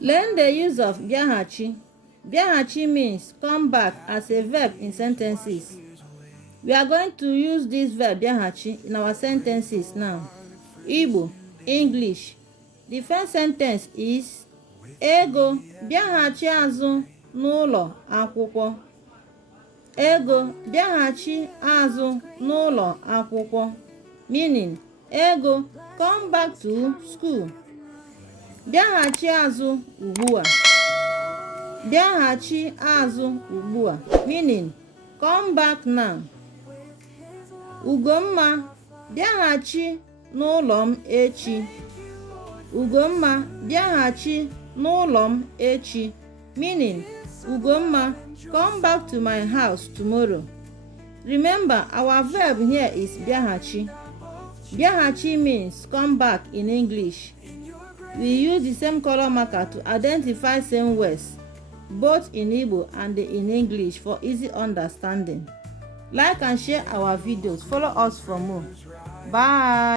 Learn the use of aghachi. Aghachi means come back as a verb in sentences. We are going to use this verb aghachi in our sentences now. Igbo, English. The first sentence is ego bịaghachi azụ n'ụlọ akwụkwọ. Ego bịaghachi azụ n'ụlọ akwụkwọ, meaning ego come back to school. Bịaghachi azụ ugbu a. Bịaghachi azụ ugbu a, meaning come back now. Ugomma bịaghachi n'ụlọ m echi. Ugomma bịaghachi n'ụlọ m echi, meaning Ugomma come back to my house tomorrow. Remember, our verb here is bịaghachi. Bịaghachi means come back in English. We use the same color marker to identify same words, both in Igbo and in English, for easy understanding. Like and share our videos. Follow us for more. Bye.